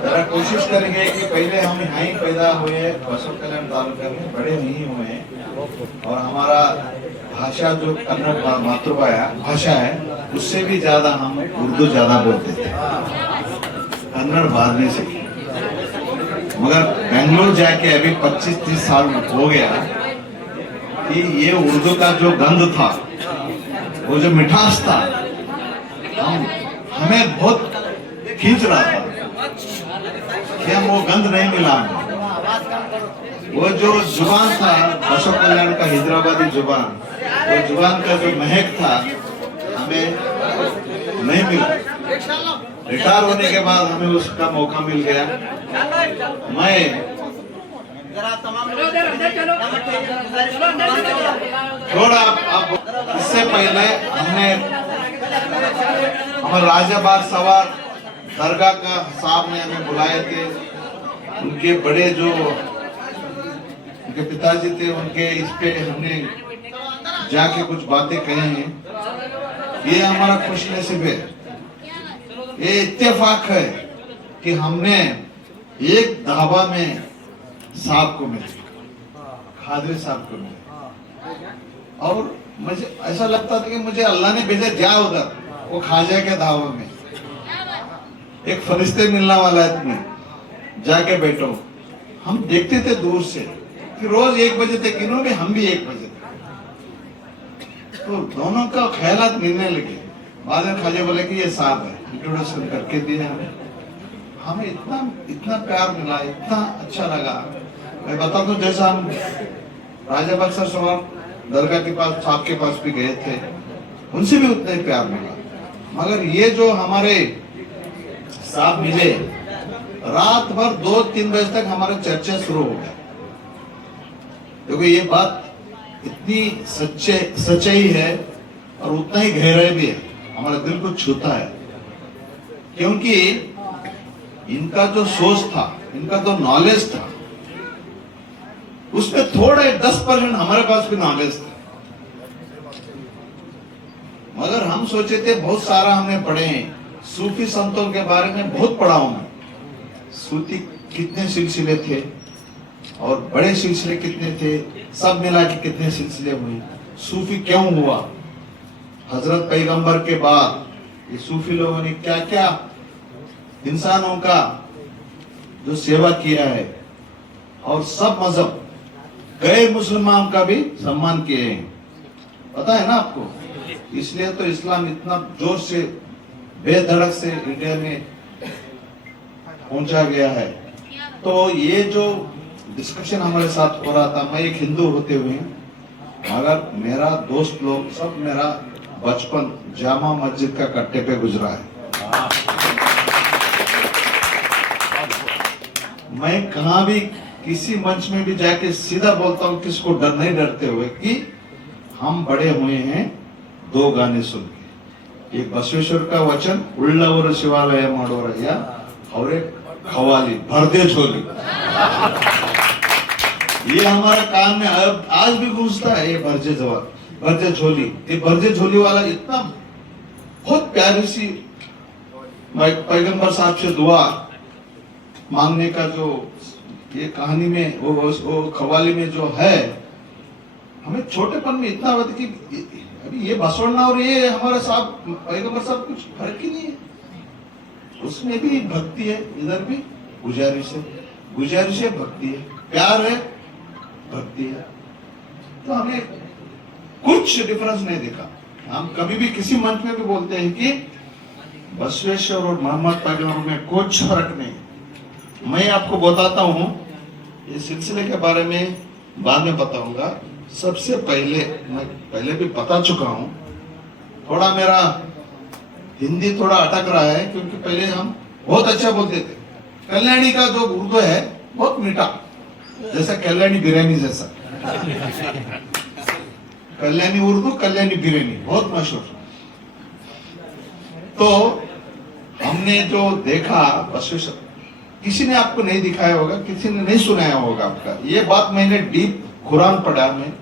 जरा कोशिश करेंगे कि पहले हम यहाँ ही पैदा हुए, बसव कल्याण तालुका में बड़े नहीं हुए, और हमारा भाषा जो कन्नड़ मातृभाषा है उससे भी ज्यादा हम उर्दू ज्यादा बोलते थे, कन्नड़ बाद में सीखे। मगर बेंगलोर जाके अभी 25-30 साल हो गया कि ये उर्दू का जो गंध था, वो जो मिठास था, हमें बहुत खींच रहा था कि हम वो गंध नहीं मिला हमें। वो जो जुबान था बसव कल्याण का, हैदराबादी जुबान, वो जुबान का जो महक था हमें नहीं मिला। रिटायर होने के बाद हमें उसका मौका मिल गया। मैं थोड़ा अब इससे पहले हमने हमारे राजा बाग सवार दरगाह का साहब ने हमें बुलाए थे। उनके बड़े जो उनके पिताजी थे, उनके इस पे हमने जाके कुछ बातें कही हैं। ये हमारा खुशनसीब है, ये इत्तेफाक है कि हमने एक ढाबा में साहब को मिले, खादरी साहब को मिले, और मुझे ऐसा लगता था कि मुझे अल्लाह ने भेजा, जा उधर वो खाजा के ढाबा में एक फरिश्ते मिलने वाला है, तुम्हें जाके बैठो। हम देखते थे दूर से कि रोज 1 बजे तक इन्होंने, हम भी 1 बजे तक, तो दोनों का ख्यालात मिलने लगे। बाद में खाजा बोले कि ये साहब है, इंट्रोडक्शन करके दिए हमें इतना प्यार मिला, इतना अच्छा लगा। मैं बता दूं, जैसा हम राजा बक्सर सवार दरगाह के पास साहब के पास भी गए थे, उनसे भी उतना ही प्यार मिला। मगर ये जो हमारे साहब मिले, रात भर 2-3 बजे तक हमारे चर्चा शुरू हो गया, क्योंकि ये बात इतनी सच्चाई है और उतना ही गहराई भी है, हमारे दिल को छूता है। क्योंकि इनका जो सोच था, इनका जो नॉलेज था, उसमें थोड़े 10% हमारे पास भी नॉलेज था। मगर हम सोचे थे, बहुत सारा हमने पढ़े हैं, सूफी संतों के बारे में बहुत पढ़ा हूं मैं। सूफी कितने सिलसिले थे और बड़े सिलसिले कितने थे, सब मिला के कितने सिलसिले हुए, सूफी क्यों हुआ, हजरत पैगंबर के बाद ये सूफी लोगों ने क्या क्या इंसानों का जो सेवा किया है, और सब मजहब गैर मुसलमान का भी सम्मान किए हैं, पता है ना आपको। इसलिए तो इस्लाम इतना जोर से बेधड़क से इंडिया में पहुंचा गया है। तो ये जो डिस्कशन हमारे साथ हो रहा था, मैं एक हिंदू होते हुए, मगर मेरा दोस्त लोग सब, मेरा बचपन जामा मस्जिद का कट्टे पे गुजरा है। मैं कहाँ भी किसी मंच में भी जाके सीधा बोलता हूँ, किसको डर नहीं डरते हुए, कि हम बड़े हुए हैं 2 गाने सुन के। एक बसवेश्वर का वचन, उल्लावर शिवालय माडोरಯ್ಯ, और एक खवाली भरदे झोली। ये हमारा कान में आज भी गूंजता है, ये भरदे झोली। ये भरदे झोली वाला इतना बहुत प्यारी सी पैगंबर साहब से दुआ मांगने का जो ये कहानी में वो खवाली में जो है, हमें छोटेपन में इतना होता कि अभी ये बसवण्णा और ये हमारा साहब पैगंबर साहब कुछ फर्क ही नहीं है। उसमें भी भक्ति है, इधर भी गुजारिश है, भक्ति है, प्यार है, भक्ति है। तो हमें कुछ डिफरेंस नहीं दिखा। हम कभी भी किसी मंच में भी बोलते हैं कि बसवेश्वर और मोहम्मद पैगंबर में कुछ फर्क नहीं। मैं आपको बताता हूँ, इस सिलसिले के बारे में बाद में बताऊंगा। सबसे पहले मैं पहले भी बता चुका हूँ, थोड़ा मेरा हिंदी थोड़ा अटक रहा है, क्योंकि पहले हम बहुत अच्छा बोलते थे। कल्याणी का जो उर्दू है बहुत मीठा, जैसा कल्याणी बिरयानी जैसा। कल्याणी उर्दू, कल्याणी बिरयानी बहुत मशहूर। तो हमने जो देखा, बसवेश्वर किसी ने आपको नहीं दिखाया होगा, किसी ने नहीं सुनाया होगा आपका। ये बात मैंने डीप कुरान पढ़ा में,